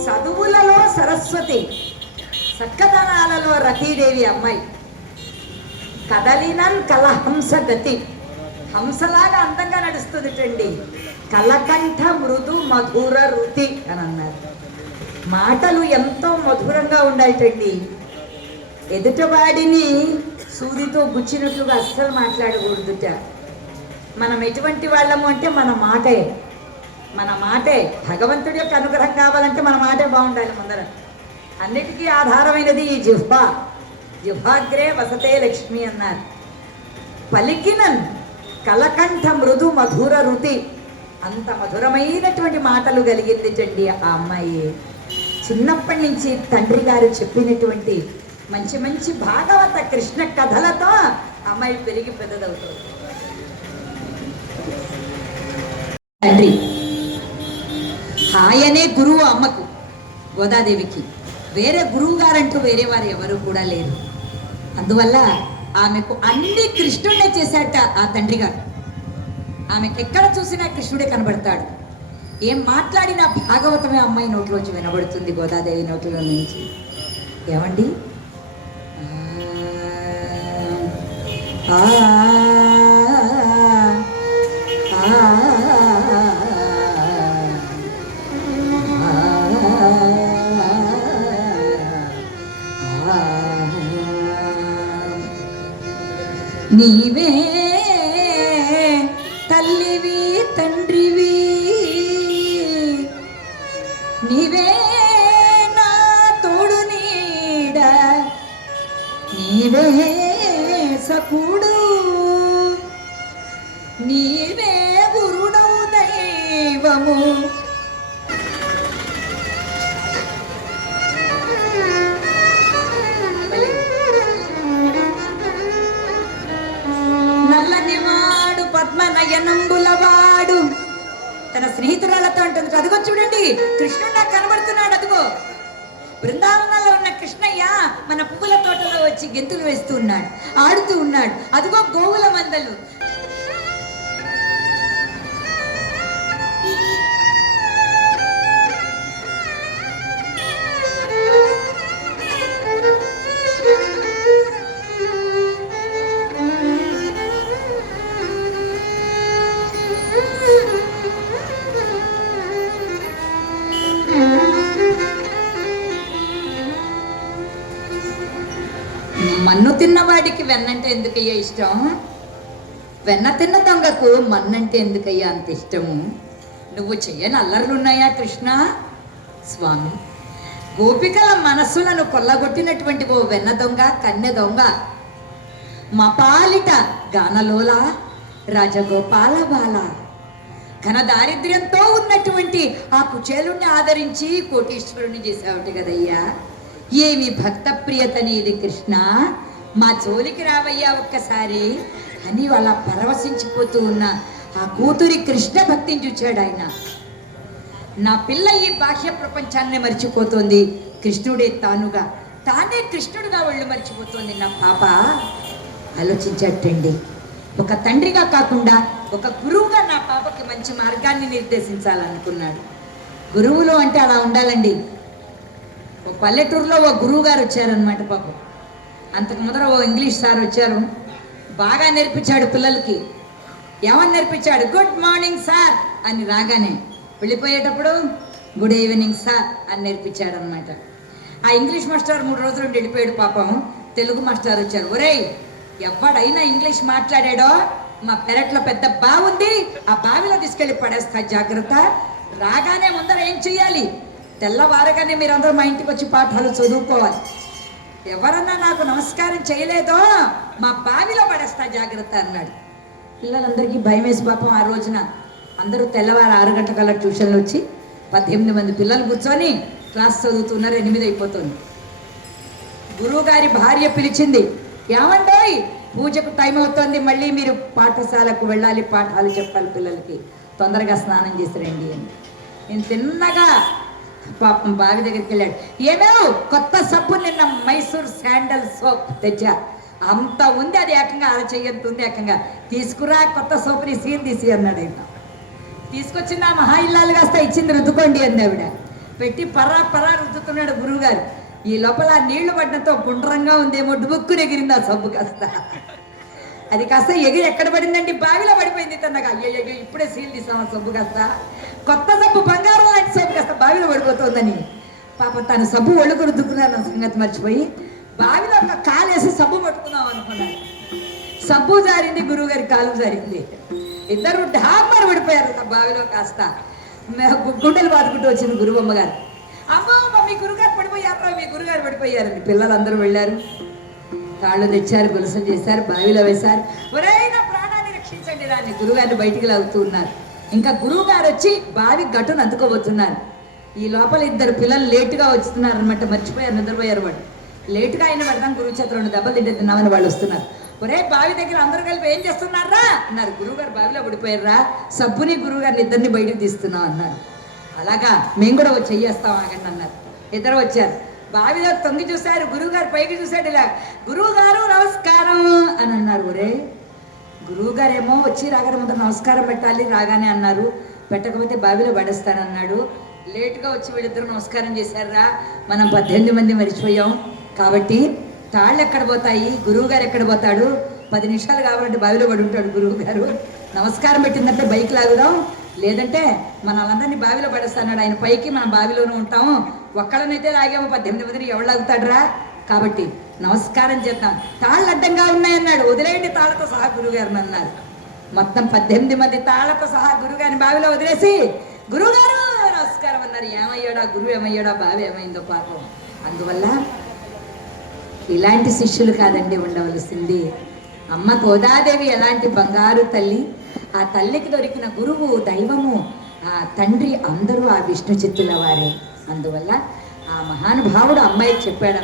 చదువులలో సరస్వతి, చక్కదనాలలో రతీదేవి అమ్మాయి. కదలినన్ కలహంస గతి, హంసలాగా అందంగా నడుస్తుందిటండి. కలకంఠ మృదు మధుర రుతి అని అన్నారు. మాటలు ఎంతో మధురంగా ఉండాలిటండి. ఎదుటవాడిని సూదితో గుచ్చినట్లుగా అస్సలు మాట్లాడకూడదుట. మనం ఎటువంటి వాళ్ళము అంటే మన మాటే భగవంతుడి యొక్క అనుగ్రహం కావాలంటే మన మాటే బాగుండాలి. ముందర అన్నిటికీ ఆధారమైనది ఈ జిహ్వాగ్రే వసతే లక్ష్మి అన్నారు. పలికినన్ కలకంఠ మృదు మధుర రుతి, అంత మధురమైనటువంటి మాటలు కలిగింది చండి ఆ అమ్మాయి. చిన్నప్పటి నుంచి తండ్రి గారు చెప్పినటువంటి మంచి మంచి భాగవత కృష్ణ కథలతో అమ్మాయి పెరిగి పెద్దదవుతుంది. తండ్రి ఆయనే గురువు అమ్మకు, గోదాదేవికి. వేరే గురువు గారంటూ వేరే వారు ఎవరు కూడా లేరు. అందువల్ల ఆమెకు అన్ని కృష్ణుడే చేశాట ఆ తండ్రి గారు. ఆమెకు ఎక్కడ చూసినా కృష్ణుడే కనబడతాడు. ఏం మాట్లాడినా భాగవతమే అమ్మాయి నోట్లోంచి వినబడుతుంది, గోదాదేవి నోట్లో నుంచి. ఏమండి నీవే తల్లివి తండ్రివి, నీవే నా తోడు నీడ, నీవే సకుడు, నీవే గురుడవు దైవము. నల్లనివాడు పద్మనయనంబులవాడు తన స్నేహితురాలతో అంటుంది. అదిగో చూడండి కృష్ణుడు నాకు కనబడుతున్నాడు. అదిగో బృందావనంలో ఉన్న కృష్ణయ్య మన పువ్వుల తోటలో వచ్చి గెంతులు వేస్తూ ఉన్నాడు, ఆడుతూ ఉన్నాడు. అదిగో గోవుల మందలు. మన్ను తిన్నవాడికి వెన్నంటే ఎందుకయ్యా ఇష్టం? వెన్న తిన్న దొంగకు మన్నంటే ఎందుకయ్యా అంత ఇష్టము? నువ్వు చెయ్యని అల్లర్లున్నాయా కృష్ణ? స్వామి, గోపికల మనస్సులను కొల్లగొట్టినటువంటి ఓ వెన్న దొంగ, కన్నె దొంగ, మా పాలిట గానలోల రాజగోపాల బాల, ఘన దారిద్ర్యంతో ఉన్నటువంటి ఆ కుచేలుణ్ణి ఆదరించి కోటీశ్వరుని చేసావుటి కదయ్యా. ఏమి భక్త ప్రియత నీది కృష్ణ, మా జోలికి రావయ్యా ఒక్కసారి అని వాళ్ళ పరవశించిపోతూ ఉన్న ఆ కూతురి కృష్ణ భక్తిని చూచాడు ఆయన. నా పిల్ల ఈ బాహ్య ప్రపంచాన్ని మర్చిపోతోంది, కృష్ణుడే తానుగా, తానే కృష్ణుడుగా ఒళ్ళు మర్చిపోతోంది నా పాప. ఆలోచించటండి. ఒక తండ్రిగా కాకుండా ఒక గురువుగా నా పాపకి మంచి మార్గాన్ని నిర్దేశించాలనుకున్నాడు. గురువులు అంటే అలా ఉండాలండి. ఓ పల్లెటూరులో ఓ గురువు గారు వచ్చారనమాట పాపం. అంతకు ముందర ఓ ఇంగ్లీష్ సార్ వచ్చారు, బాగా నేర్పించాడు పిల్లలకి. ఏమని నేర్పించాడు? గుడ్ మార్నింగ్ సార్ అని రాగానే, వెళ్ళిపోయేటప్పుడు గుడ్ ఈవినింగ్ సార్ అని నేర్పించాడు అనమాట. ఆ ఇంగ్లీష్ మాస్టర్ 3 రోజులు వెళ్ళిపోయాడు పాపం. తెలుగు మాస్టర్ వచ్చారు. ఒరేయ్, ఎవడైనా ఇంగ్లీష్ మాట్లాడాడో మా పెరట్లో పెద్ద బావుంది, ఆ బావిలో తీసుకెళ్ళి పడేస్తా, జాగ్రత్త. రాగానే ముందర ఏం చెయ్యాలి? తెల్లవారగానే మీరందరూ మా ఇంటికి వచ్చి పాఠాలు చదువుకోవాలి. ఎవరన్నా నాకు నమస్కారం చేయలేదో మా బావిలో పడేస్తా, జాగ్రత్త అన్నాడు. పిల్లలందరికీ భయం వేసి పాపం ఆ రోజున అందరూ తెల్లవారు 6 గంటల ట్యూషన్లు వచ్చి 18 మంది పిల్లలు కూర్చొని క్లాస్ చదువుతున్నారు. 8 అయిపోతుంది. గురువు గారి భార్య పిలిచింది, ఏమండోయ్ పూజకు టైం అవుతోంది, మళ్ళీ మీరు పాఠశాలకు వెళ్ళాలి, పాఠాలు చెప్పాలి పిల్లలకి, తొందరగా స్నానం చేసి రండి అని. నేను తిన్నగా పాపం బావి దగ్గరికి వెళ్ళాడు. ఏమేవ్ కొత్త సబ్బు, నిన్న మైసూర్ శాండల్ సోప్ తెచ్చా, అంత ఉంది, అది ఏకంగా అరచెయ్యంత ఉంది, ఏకంగా తీసుకురా కొత్త సోపుని సీల్ తీసి అన్నాడు. ఆయన తీసుకొచ్చిన మహా ఇల్లాలు కాస్త ఇచ్చింది, రుద్దుకోండి అంది ఆవిడ. పెట్టి పర్రా పర్రా రుద్దుతున్నాడు గురువుగారు. ఈ లోపల నీళ్లు పడ్డంతో గుండ్రంగా ఉందేమో, డుబుక్కుని ఎగిరింది ఆ సబ్బు కాస్త. అది కాస్త ఎగిరి ఎక్కడ పడిందండి, బావిలో పడిపోయింది. తనగా అయ్యో ఇప్పుడే సీల్ తీసాం ఆ సబ్బు కాస్త, కొత్త సబ్బు బంగారం లాంటి సబ్బు కాస్త బావిలో పడిపోతుందని పాప తను సబ్బు ఒళ్ళుకు రుద్దుకున్నాను సంగతి మర్చిపోయి బావిలో ఒక కాలేసి సబ్బు పట్టుకున్నాం అనుకున్నాడు. సబ్బు జారింది, గురువుగారి కాలు జారింది. ఇద్దరు ఢామ్మని పడిపోయారు బావిలో. కాస్త గుండెలు బాదుకుంటూ వచ్చింది గురువమ్మ గారు. అమ్మమ్మ మీ గురుగారు పడిపోయారు, మీ గురుగారు పడిపోయారండి. పిల్లలందరూ వెళ్ళారు, కాళ్ళు తెచ్చారు, గొలుసులు చేశారు, బావిలో వేశారు. ఒరేనా ప్రాణాన్ని రక్షించండి రాని గురుగారిని బయటికి లాగుతూ ఉన్నారు. ఇంకా గురువు గారు వచ్చి బావి గట్టును అందుకోబోతున్నారు. ఈ లోపల ఇద్దరు పిల్లలు లేటుగా వస్తున్నారు అనమాట, మర్చిపోయారు, నిద్రపోయారు. వాళ్ళు లేటుగా అయిన పెడతాం, గురువు చేత 2 దెబ్బలు తింటున్నామని వాళ్ళు వస్తున్నారు. ఒరే బావి దగ్గర అందరూ కలిపి ఏం చేస్తున్నారా అన్నారు. గురువుగారు బావిలో పడిపోయారా, సబ్బుని గురువుగారిని ఇద్దరిని బయటకు తీస్తున్నాం అన్నారు. అలాగా మేము కూడా చెయ్యేస్తాం ఆగండి అన్నారు. ఇద్దరు వచ్చారు, బావిలో తొంగి చూశారు, గురువుగారు పైకి చూశాడు. ఇలా గురువు గారు నమస్కారం అని అన్నారు. ఒరే గురువుగారేమో వచ్చి రాగానే ముందు నమస్కారం పెట్టాలి రాగానే అన్నారు, పెట్టకపోతే బావిలో పడేస్తానన్నాడు. లేటుగా వచ్చి వీళ్ళిద్దరూ నమస్కారం చేశారా, మనం 18 మంది మర్చిపోయాం. కాబట్టి తాళ్ళు ఎక్కడ పోతాయి, గురువు గారు ఎక్కడ పోతాడు, 10 నిమిషాలు కావాలంటే బావిలో పడి ఉంటాడు గురువు గారు. నమస్కారం పెట్టిందంటే బైక్ లాగుదాం, లేదంటే మనల్ని బావిలో పడేస్తాడు ఆయన పైకి, మనం బావిలోనూ ఉంటాము. ఒక్కళ్ళనైతే లాగాము, 18 మందిని ఎవరు లాగుతాడురా, కాబట్టి నమస్కారం చేద్దాం. తాళ్ళు అడ్డంగా ఉన్నాయన్నాడు, వదిలేయండి తాళ్ళతో సహా గురువుగారిని అన్నారు. మొత్తం 18 మంది తాళ్ళతో సహా గురువుగారిని బావిలో వదిలేసి గురువుగారు నమస్కారం అన్నారు. ఏమయ్యాడా గురువు, ఏమయ్యాడా బావి ఏమైందో పాపం. అందువల్ల ఇలాంటి శిష్యులు కాదండి ఉండవలసింది. అమ్మ గోదాదేవి ఎలాంటి బంగారు తల్లి, ఆ తల్లికి దొరికిన గురువు, దైవము, ఆ తండ్రి అందరూ ఆ విష్ణు చిత్తుల వారే. అందువల్ల ఆ మహానుభావుడు అమ్మాయికి చెప్పాడు,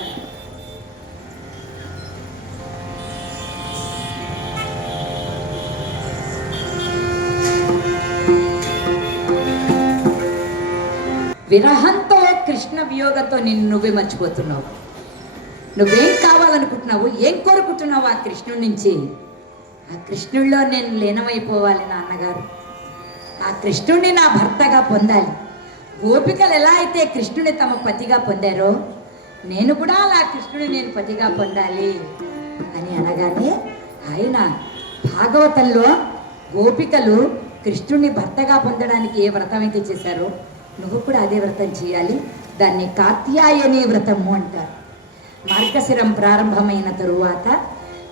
విరహంతో కృష్ణ వియోగంతో నిన్ను నువ్వే మర్చిపోతున్నావు. నువ్వేం కావాలనుకుంటున్నావు, ఏం కోరుకుంటున్నావు ఆ కృష్ణుడి నుంచి? ఆ కృష్ణుడిలో నేను లీనమైపోవాలి నాన్నగారు, ఆ కృష్ణుడిని నా భర్తగా పొందాలి. గోపికలు ఎలా అయితే కృష్ణుని తమ పతిగా పొందారో, నేను కూడా అలా కృష్ణుని నేను పతిగా పొందాలి అని అనగానే ఆయన భాగవతంలో గోపికలు కృష్ణుడిని భర్తగా పొందడానికి ఏ వ్రతం అయితే చేశారో నువ్వు కూడా అదే వ్రతం చేయాలి. దాన్ని కాత్యాయని వ్రతము అంటారు. మార్గశిరం ప్రారంభమైన తరువాత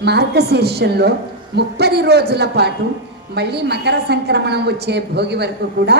మార్గశీర్షంలో 30 రోజుల పాటు మళ్ళీ మకర సంక్రమణం వచ్చే భోగి వరకు కూడా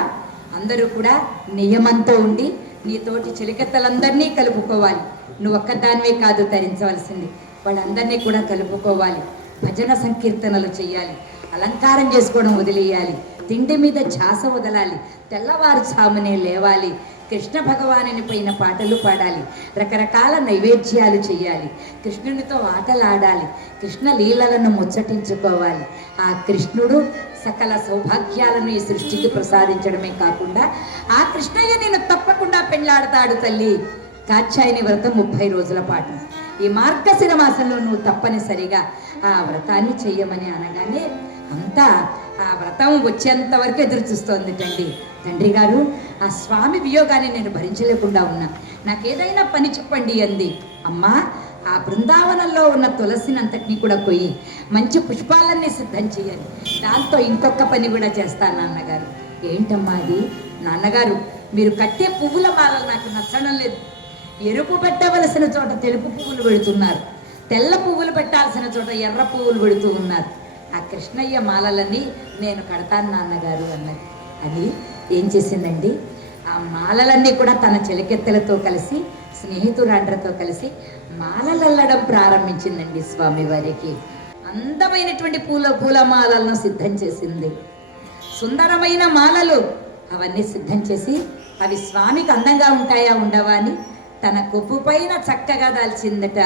అందరూ కూడా నియమంతో ఉండి నీతోటి చెలికత్తలందరినీ కలుపుకోవాలి. నువ్వు ఒక్కదానివే కాదు తరించవలసింది, వాళ్ళందరినీ కూడా కలుపుకోవాలి. భజన సంకీర్తనలు చేయాలి, అలంకారం చేసుకోవడం వదిలేయాలి, తిండి మీద ఛాస వదలాలి, తెల్లవారుజామునే లేవాలి, కృష్ణ భగవానుని పైన పాటలు పాడాలి, రకరకాల నైవేద్యాలు చేయాలి, కృష్ణునితో ఆటలాడాలి, కృష్ణ లీలలను ముచ్చటించుకోవాలి. ఆ కృష్ణుడు సకల సౌభాగ్యాలను ఈ సృష్టికి ప్రసాదించడమే కాకుండా ఆ కృష్ణయ్య నేను తప్పకుండా పెళ్ళాడతాడు తల్లి. కాత్యాయని వ్రతం 30 రోజుల పాటు. ఈ మార్గశిర మాసంలో నువ్వు తప్పనిసరిగా ఆ వ్రతాన్ని చెయ్యమని అనగానే అంతా ఆ వ్రతం వచ్చేంత వరకు ఎదురు చూస్తోంది తండ్రి గారు, ఆ స్వామి వియోగాన్ని నేను భరించలేకుండా ఉన్నా, నాకేదైనా పని చెప్పండి అంది. అమ్మా ఆ బృందావనంలో ఉన్న తులసిని అంతటినీ కూడా కొయ్యి, మంచి పుష్పాలన్నీ సిద్ధం చేయాలి, దాంతో ఇంకొక పని కూడా చేస్తాను నాన్నగారు. ఏంటమ్మా అది? నాన్నగారు మీరు కట్టే పువ్వుల మాలలు నాకు నచ్చడం లేదు. ఎరుపు పెట్టవలసిన చోట తెలుపు పువ్వులు పెడుతున్నారు, తెల్ల పువ్వులు పెట్టాల్సిన చోట ఎర్ర పువ్వులు పెడుతూ ఉన్నారు. ఆ కృష్ణయ్య మాలలని నేను కడతాను నాన్నగారు అన్నది. అది ఏం చేసిందండి, ఆ మాలలన్నీ కూడా తన చెలికెత్తలతో కలిసి స్నేహితురాండ్రతో కలిసి మాలలల్లడం ప్రారంభించిందండి. స్వామివారికి అందమైనటువంటి పూలమాలలను సిద్ధం చేసింది. సుందరమైన మాలలు అవన్నీ సిద్ధం చేసి అవి స్వామికి అందంగా ఉంటాయా ఉండవా అని తన కొప్పు పైన చక్కగా దాల్చిందట.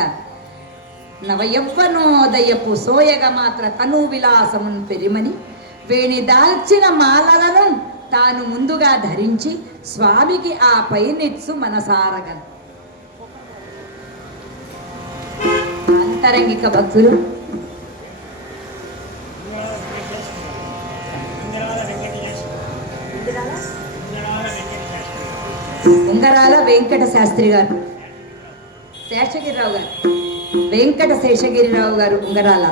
నవయవ్వనోదయపు సోయగ మాత్ర తను విలాసమున్ పెరిమని వేణి దాల్చిన మాలలను తాను ముందుగా ధరించి స్వామికి ఆ పైనిచ్చు మనసారగను. అంతరంగిక భక్తులు ఉంగరాల వెంకట శాస్త్రి గారు, శేషగిరిరావు గారు, వెంకట శేషగిరిరావు గారు ఉంగరాల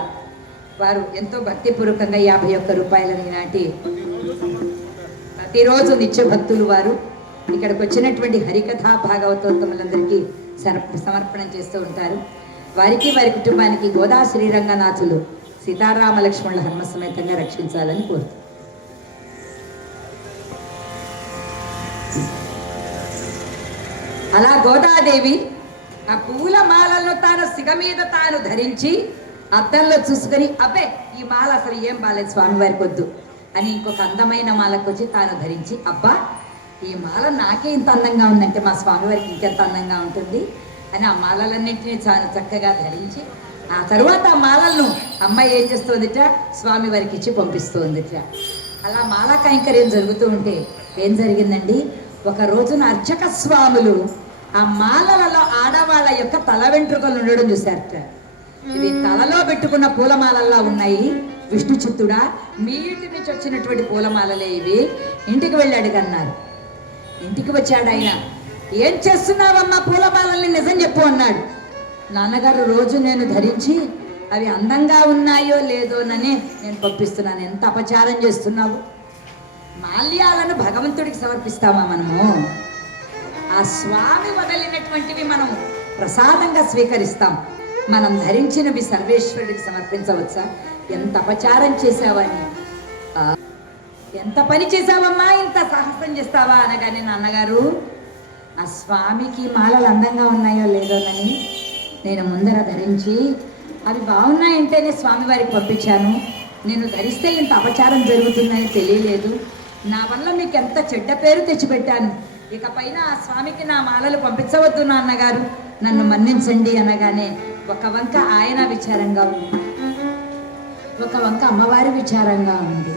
వారు ఎంతో భక్తిపూర్వకంగా 51 రూపాయలని నాటి ప్రతిరోజు నిత్య భక్తులు వారు ఇక్కడికి వచ్చినటువంటి హరికథా భాగవతోత్తములందరికీ సమర్పణం చేస్తూ ఉంటారు. వారికి వారి కుటుంబానికి గోదా శ్రీరంగనాథులు సీతారామ లక్ష్మణుల హనుమ సమేతంగా రక్షించాలని కోరుతారు. అలా గోదాదేవి ఆ పూల మాలలను తాను సిగ మీద తాను ధరించి అద్దంలో చూసుకొని అబ్బే ఈ మాల అసలు ఏం బాలేదు స్వామివారికి వద్దు అని ఇంకొక అందమైన మాలకు వచ్చి తాను ధరించి అబ్బా ఈ మాల నాకే ఇంత అందంగా ఉందంటే మా స్వామివారికి ఇంకెంత అందంగా ఉంటుంది అని ఆ మాలలన్నింటినీ చాలా చక్కగా ధరించి ఆ తరువాత ఆ మాలలను అమ్మాయి ఏం చేస్తుందిట స్వామివారికి ఇచ్చి పంపిస్తుందిట. అలా మాలా కైంకర్యం జరుగుతూ ఉంటే ఏం జరిగిందండి, ఒక రోజున అర్చక స్వాములు ఆ మాలలలో ఆడవాళ్ళ యొక్క తల వెంట్రుకలు ఉండడం చూశారట. ఇవి తలలో పెట్టుకున్న పూలమాలల్లా ఉన్నాయి. విష్ణు చిత్తుడా మీ ఇంటి నుంచి వచ్చినటువంటి పూలమాలలే ఇవి, ఇంటికి వెళ్ళి అడిగన్నారు. ఇంటికి వచ్చాడు ఆయన. ఏం చేస్తున్నావమ్మా పూలమాలల్ని నిజం చెప్పు అన్నాడు. నాన్నగారు రోజు నేను ధరించి అవి అందంగా ఉన్నాయో లేదోనని నేను పంపిస్తున్నాను. ఎంత అపచారం చేస్తున్నావు, మాల్యాలను భగవంతుడికి సమర్పిస్తామా మనము? ఆ స్వామి వదిలినటువంటివి మనం ప్రసాదంగా స్వీకరిస్తాం. మనం ధరించినవి సర్వేశ్వరుడికి సమర్పించవచ్చా? ఎంత అపచారం చేశావని, ఎంత పని చేశావమ్మా, ఇంత సాహసం చేస్తావా అనగానే నాన్నగారు ఆ స్వామికి మాలలు అందంగా ఉన్నాయో లేదోనని నేను ముందర ధరించి అవి బాగున్నాయంటేనే స్వామివారికి పంపించాను. నేను ధరిస్తే ఇంత అపచారం జరుగుతుందని తెలియలేదు. నా వల్ల మీకు ఎంత చెడ్డ పేరు తెచ్చిపెట్టాను. ఇక పైన ఆ స్వామికి నా మాలలు పంపించవద్దు నాన్నగారు, నన్ను మన్నించండి అనగానే ఒక వంక ఆయన విచారంగా ఉంది, ఒక వంక అమ్మవారి విచారంగా ఉంది.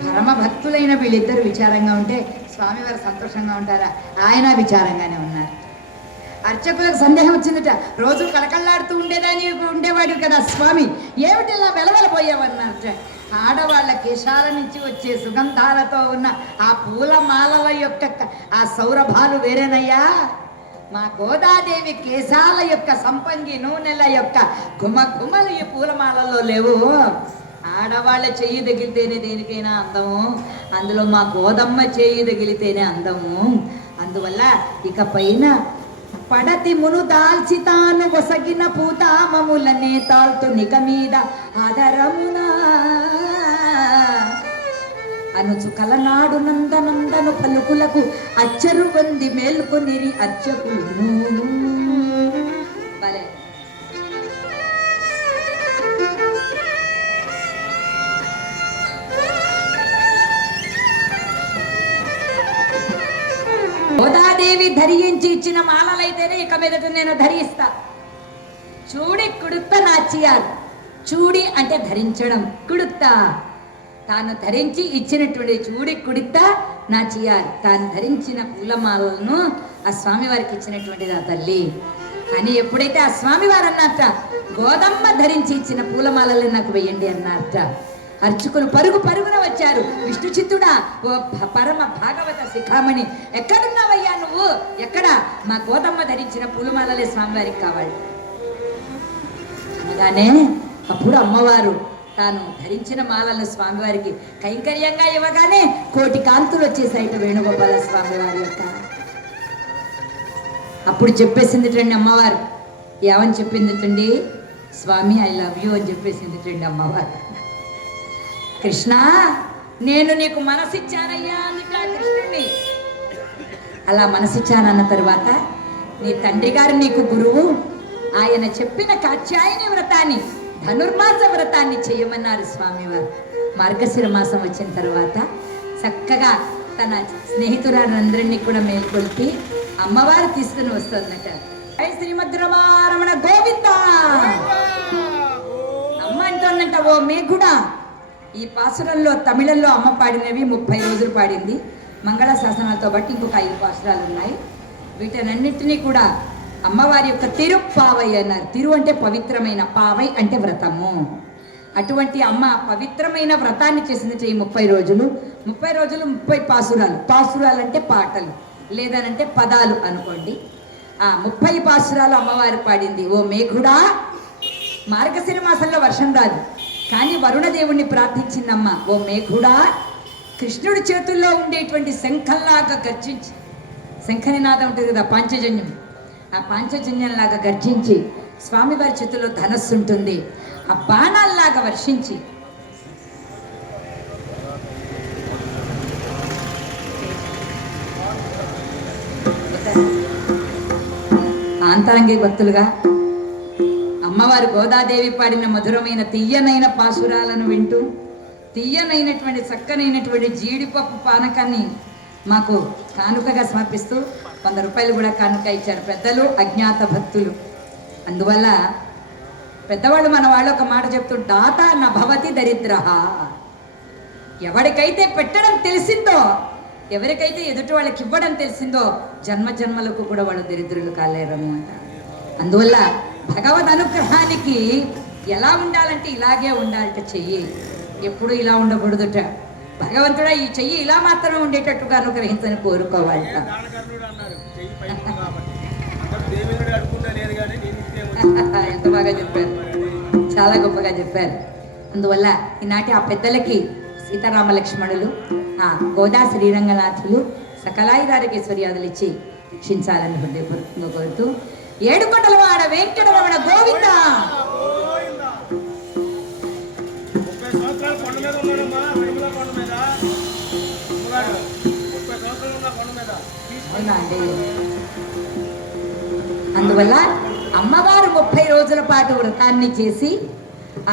పరమ భక్తులైన వీళ్ళిద్దరు విచారంగా ఉంటే స్వామివారు సంతోషంగా ఉంటారా? ఆయన విచారంగానే ఉన్నారు. అర్చకులకు సందేహం వచ్చిందట. రోజు కళకళలాడుతూ ఉండేవాడు కదా స్వామి, ఏమిటిలా వెలవెలపోయావన్నారట. ఆడవాళ్ళ కేశాల నుంచి వచ్చే సుగంధాలతో ఉన్న ఆ పూలమాలల యొక్క ఆ సౌరభాలు వేరేనయ్యా. మా గోదాదేవి కేశాల యొక్క సంపంగి నూనెల యొక్క గుమగుమలు ఈ పూలమాలలో లేవు. ఆడవాళ్ళ చెయ్యి తగిలితేనే దేనికైనా అందము, అందులో మా గోదమ్మ చెయ్యి తగిలితేనే అందము. అందువల్ల ఇక పైన పడతి మును దాల్చి తాను ఒసగిన పూతామములనే తాల్తు నిక మీద ఆదరమునా అనుచు కలనాడు నందనందను పలుకులకు అచ్చరు పొంది మేల్కొనిరి అర్చకులు. భలే గోదాదేవి ధరించి ఇచ్చిన మాలలైతేనే ఇక మీదట నేను ధరిస్తా. చూడి కుడుత్త నాచియారు. చూడి అంటే ధరించడం, కుడుత్త తాను ధరించి ఇచ్చినటువంటి చూడి కుడిత నాచియారు. తాను ధరించిన పూలమాలను ఆ స్వామివారికి ఇచ్చినటువంటిది ఆ తల్లి అని ఎప్పుడైతే ఆ స్వామివారు అన్నారట, గోదమ్మ ధరించి ఇచ్చిన పూలమాలని నాకు వెయ్యండి అన్నారట. అర్చుకులు పరుగు పరుగున వచ్చారు. విష్ణు చిత్తుడా, ఓ పరమ భాగవత శిఖామణి, ఎక్కడున్నావయ్యా నువ్వు? ఎక్కడ? మా గోదమ్మ ధరించిన పూలమాలలే స్వామివారికి కావాలి అనగానే అప్పుడు అమ్మవారు తాను ధరించిన మాలను స్వామివారికి కైంకర్యంగా ఇవ్వగానే కోటి కాంతులు వచ్చేసాయిట వేణుగోపాల స్వామివారి యొక్క. అప్పుడు చెప్పేసింది రండి అమ్మవారు. ఏమని చెప్పింది రండి? స్వామి ఐ లవ్ యూ అని చెప్పేసింది రండి అమ్మవారు. కృష్ణ నేను నీకు మనసిచ్చానయ్యా అందుక కృష్ణుడిని. అలా మనసిచ్చానన్న తరువాత నీ తండ్రి గారు నీకు గురువు, ఆయన చెప్పిన కాత్యాయని వ్రతాన్ని ధనుర్మాస వ్రతాన్ని చేయమన్నారు స్వామివారు. మార్గశిర మాసం వచ్చిన తర్వాత చక్కగా తన స్నేహితురాలందరినీ కూడా మేల్కొల్పి అమ్మవారు తీసుకుని వస్తుందట. శ్రీమద్ రమణ గోవింద. చెప్తుందంట, ఓ మేఘుడా. ఈ పాసురంలో తమిళంలో అమ్మ పాడినవి 30 రోజులు పాడింది. మంగళ శాసనాలతో బట్టి ఇంకొక 5 పాసురాలు ఉన్నాయి. వీటన్నింటినీ కూడా అమ్మవారి యొక్క తిరుప్పావై అన్నారు. తిరు అంటే పవిత్రమైన, పావై అంటే వ్రతము. అటువంటి అమ్మ పవిత్రమైన వ్రతాన్ని చేసింది ఈ 30 రోజులు. 30 రోజులు 30 పాసురాలు. పాసురాలు అంటే పాటలు, లేదనంటే పదాలు అనుకోండి. ఆ 30 పాసురాలు అమ్మవారు పాడింది. ఓ మేఘుడా, మార్గశిర మాసంలో వర్షం రాదు, కానీ వరుణదేవుణ్ణి ప్రార్థించిందమ్మ. ఓ మేఘుడా, కృష్ణుడి చేతుల్లో ఉండేటువంటి శంఖంలాగా గర్జించి, శంఖనినాదం ఉంటుంది కదా పాంచజన్యం, ఆ పాంచజన్యంలాగా గర్జించి, స్వామివారి చేతుల్లో ధనస్సు ఉంటుంది, ఆ బాణాల్లాగా వర్షించి ఆంతరంగిక భక్తులుగా అమ్మవారు గోదాదేవి పాడిన మధురమైన తీయనైన పాసురాలను వింటూ, తీయనైనటువంటి చక్కనైనటువంటి జీడిపప్పు పానకాన్ని మాకు కానుకగా సమర్పిస్తూ 100 రూపాయలు కూడా కానుక ఇచ్చారు పెద్దలు, అజ్ఞాత భక్తులు. అందువల్ల పెద్దవాళ్ళు మన వాళ్ళు ఒక మాట చెప్తూ, దాత నభవతి దరిద్రః. ఎవరికైతే పెట్టడం తెలిసిందో, ఎవరికైతే ఎదుటి వాళ్ళకి ఇవ్వడం తెలిసిందో, జన్మ జన్మలకు కూడా వాళ్ళు దరిద్రులు కాలేరము అంట. అందువల్ల భగవద్ అనుగ్రహానికి ఎలా ఉండాలంటే ఇలాగే ఉండాలట చెయ్యి, ఎప్పుడు ఇలా ఉండకూడదుట. భగవంతుడా ఈ చెయ్యి ఇలా మాత్రమే ఉండేటట్టుగా అనుగ్రహించని కోరుకోవాలట. ఎంత బాగా చెప్పారు, చాలా గొప్పగా చెప్పారు. అందువల్ల ఈనాటి ఆ పెద్దలకి సీతారామ లక్ష్మణులు, ఆ గోదా శ్రీరంగనాథులు సకలాయుధారకేశ్వర్యాదులు ఇచ్చి రక్షించాలని హృదయపూర్వకంగా కోరుతూ, ఏడుకొండలవాడ వెంకటరమణ గోవింద. అందువల్ల అమ్మవారు 30 రోజుల పాటు వ్రతాన్ని చేసి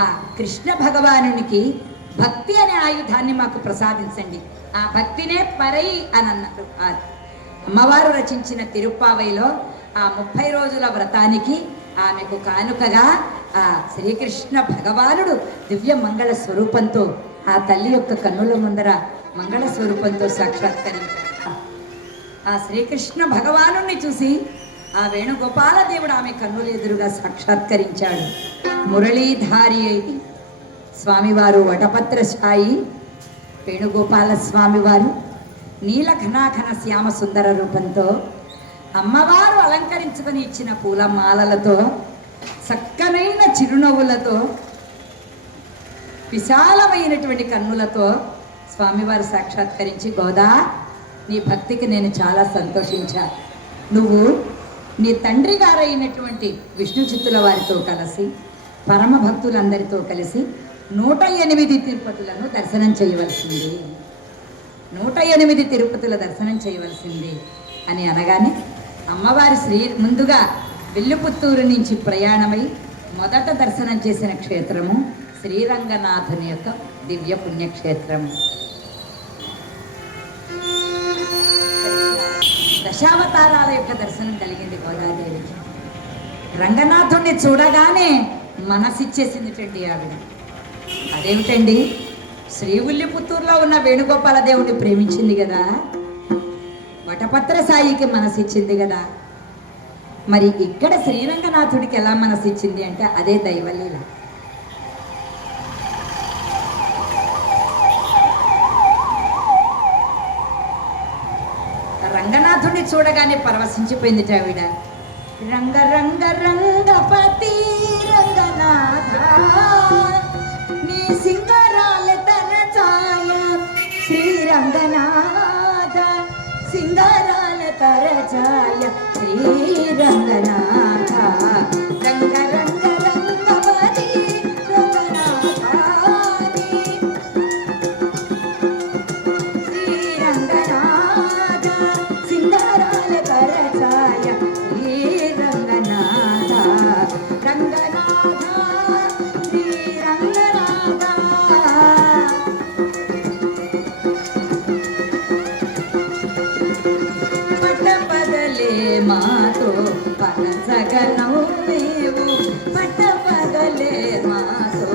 ఆ కృష్ణ భగవానునికి భక్తి అనే ఆయుధాన్ని మాకు ప్రసాదించండి. ఆ భక్తినే పరై అని అన్నారు. అమ్మవారు రచించిన తిరుప్పావైలో ఆ 30 రోజుల వ్రతానికి ఆమెకు కానుకగా ఆ శ్రీకృష్ణ భగవానుడు దివ్య మంగళ స్వరూపంతో, ఆ తల్లి యొక్క కన్నుల ముందర మంగళ స్వరూపంతో సాక్షాత్కరించాడు. ఆ శ్రీకృష్ణ భగవానుణ్ణి చూసి ఆ వేణుగోపాల దేవుడు ఆమె కన్నుల ఎదురుగా సాక్షాత్కరించాడు. మురళీధారి అయి స్వామివారు వటపత్రశాయి, వేణుగోపాల స్వామివారు నీల ఘనాఘన శ్యామ సుందర రూపంతో, అమ్మవారు అలంకరించుకొని ఇచ్చిన పూలమాలలతో, చక్కనైన చిరునవ్వులతో, విశాలమైనటువంటి కన్నులతో స్వామివారు సాక్షాత్కరించి, గోదా నీ భక్తికి నేను చాలా సంతోషించా. నువ్వు నీ తండ్రి గారైనటువంటి విష్ణు చిత్తుల వారితో కలిసి, పరమ భక్తులందరితో కలిసి 108 తిరుపతులను దర్శనం చేయవలసింది, 108 తిరుపతుల దర్శనం చేయవలసింది అని అనగానే అమ్మవారి ముందుగా విల్లుపుత్తూరు నుంచి ప్రయాణమై మొదట దర్శనం చేసిన క్షేత్రము శ్రీరంగనాథుని యొక్క దివ్య పుణ్యక్షేత్రము. దశావతారాల యొక్క దర్శనం కలిగింది గోదాదేవికి. రంగనాథుణ్ణి చూడగానే మనసిచ్చేసిందిటండి ఆవిడ. అదేమిటండి, శ్రీవిల్లిపుత్తూరులో ఉన్న వేణుగోపాల దేవుడిని ప్రేమించింది కదా, వటపత్ర సాయికి మనసిచ్చింది కదా, మరి ఇక్కడ శ్రీరంగనాథుడికి ఎలా మనసిచ్చింది అంటే అదే దైవలీల. రంగనాథుడిని చూడగానే పరవశించిపోయింది ఆవిడ. రంగ రంగ రంగపతి రంగనాథ నీ సింగరాల తరచాయ, శ్రీరంగనాథ సింగరాల తరచాయ, శ్రీరంగనాథ రంగ రంగ రంగపతి రంగనాథ శ్రీరంగనాథ సింగరాల తరచాయ, శ్రీరంగనాథ రంగనాథ శ్రీరంగనాథ. పట్టపగలే మాతో పనసగనవు నీవు, పట్టపగలే మాతో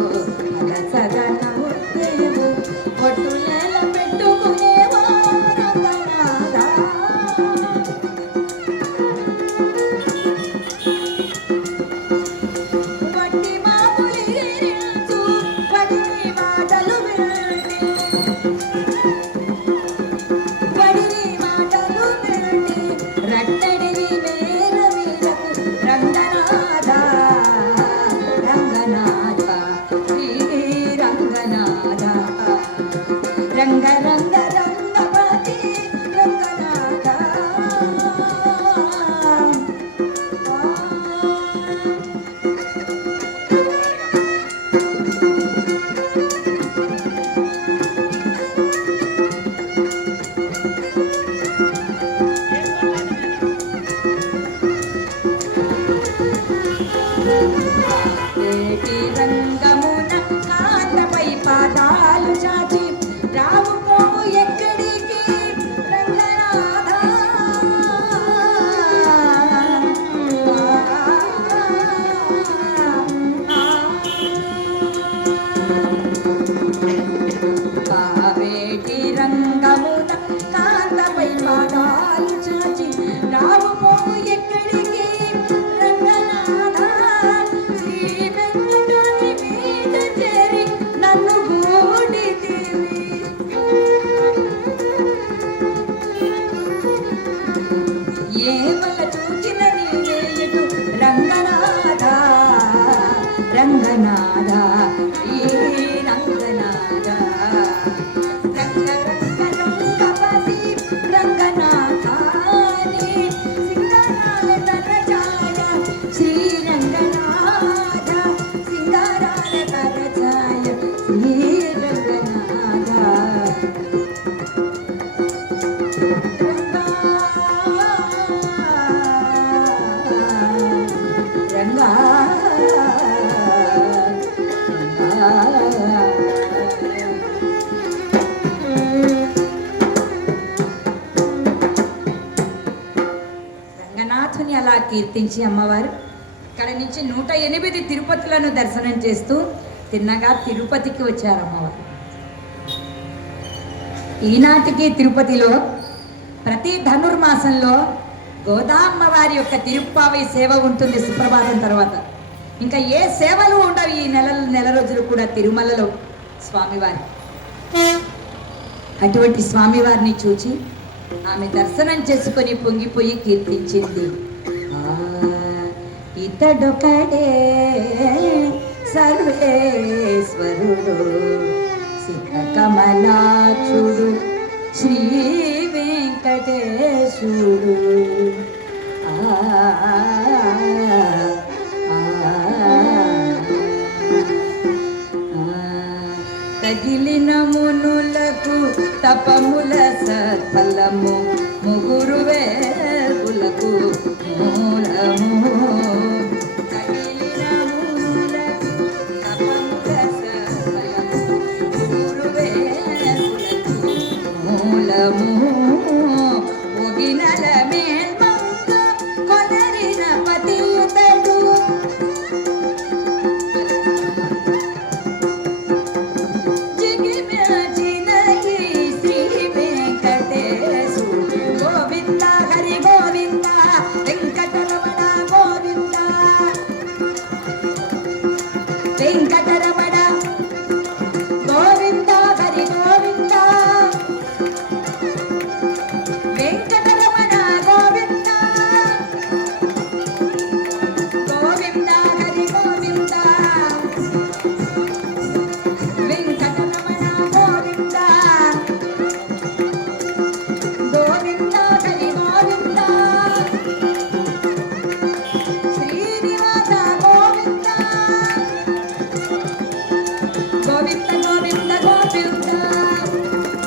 వేటి రంగమున కాంతపై పాదాలు చాచి రావు పోవు ఎక్కడికి రంగనాథ. వేటి రంగమున కాంతపై పాదాలు చాచి రావు పోవు ఎక్కడికి రంగనాథ. శ్రీ వెంకటాద్రి మీద చేరి నన్ను గూడితివి. ఏమల చూచిన నీవేయటు రంగనాథ రంగనాథ ఈ రంగనాథ. రంగ రంగ రంగపతి రంగనాథాని సింగారాల తరచాయ శ్రీరంగనాథ. సింగారాల తరచాయ శ్రీరంగనాథ. రంగా రంగనాథుని అలా కీర్తించి అమ్మవారు ఇక్కడ నుంచి 108 తిరుపతులను దర్శనం చేస్తూ తిన్నగా తిరుపతికి వచ్చారు అమ్మవారు. ఈనాటికి తిరుపతిలో ప్రతి ధనుర్మాసంలో గోదామ్మవారి యొక్క తిరుప్పావై సేవ ఉంటుంది సుప్రభాతం తర్వాత. ఇంకా ఏ సేవలు ఉండవు ఈ నెల రోజులు కూడా తిరుమలలో స్వామివారి. అటువంటి స్వామివారిని చూచి ఆమె దర్శనం చేసుకొని పొంగిపోయి కీర్తించింది. ఇతడొకడే సర్వేశ్వరుడు శిఖ కమలాక్షుడు శ్రీ వెంకటేశుడు. తగిలిన మునులకు తపముల సఫలము ముగురు వేగులకు మూలము. తగిలిన మునులకు తపముల సఫలము ముగురు వేగులకు మూలము. ఒగినల మేల్మంగ కొనరిన పతియుతడు జిగిమెచిన ఈ శ్రీ వెంకటేశుడు. గోవింద హరి గోవింద వెంకటరమణ గోవింద వెంకట